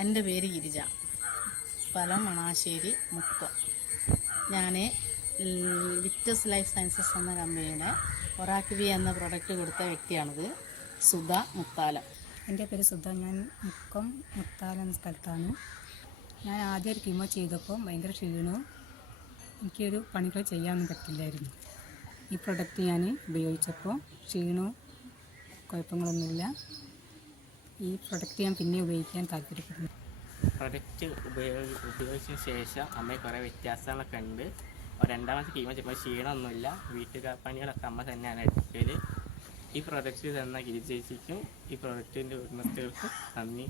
എൻ്റെ പേര് ഗിരിജ, സ്ഥലം മണാശ്ശേരി മുക്കം. ഞാൻ വിക്ടസ് ലൈഫ് സയൻസസ് എന്ന കമ്പനിയുടെ ഒറാക്വി എന്ന പ്രൊഡക്റ്റ് കൊടുത്ത വ്യക്തിയാണിത്. സുധ മുത്താലം. എൻ്റെ പേര് സുധ. ഞാൻ മുക്കം മുത്താലം എന്ന സ്ഥലത്താണ്. ഞാൻ ആദ്യം ഒരു കീമോ ചെയ്തപ്പോൾ ഭയങ്കര ക്ഷീണവും എനിക്കൊരു പണികൾ ചെയ്യാനൊന്നും പറ്റില്ലായിരുന്നു. ഈ പ്രൊഡക്റ്റ് ഞാൻ ഉപയോഗിച്ചപ്പോൾ ക്ഷീണവും കുഴപ്പങ്ങളൊന്നുമില്ല. ഈ പ്രൊഡക്റ്റ് ഞാൻ പിന്നെ ഉപയോഗിക്കാൻ താല്പര്യപ്പെടുന്നു. പ്രൊഡക്റ്റ് ഉപയോഗിച്ചതിന് ശേഷം അമ്മ കുറേ വ്യത്യാസങ്ങളൊക്കെ ഉണ്ട്. രണ്ടാമത്തെ കീമോ ചെയ്യുമ്പോൾ ക്ഷീണമൊന്നുമില്ല. പണികളൊക്കെ അമ്മ തന്നെയാണ് എടുക്കൽ. ഈ പ്രൊഡക്റ്റ് തന്ന ഗിരിജേച്ചിക്കും ഈ പ്രൊഡക്റ്റിൻ്റെ ഉടമസ്ഥകൾക്കും നന്ദി.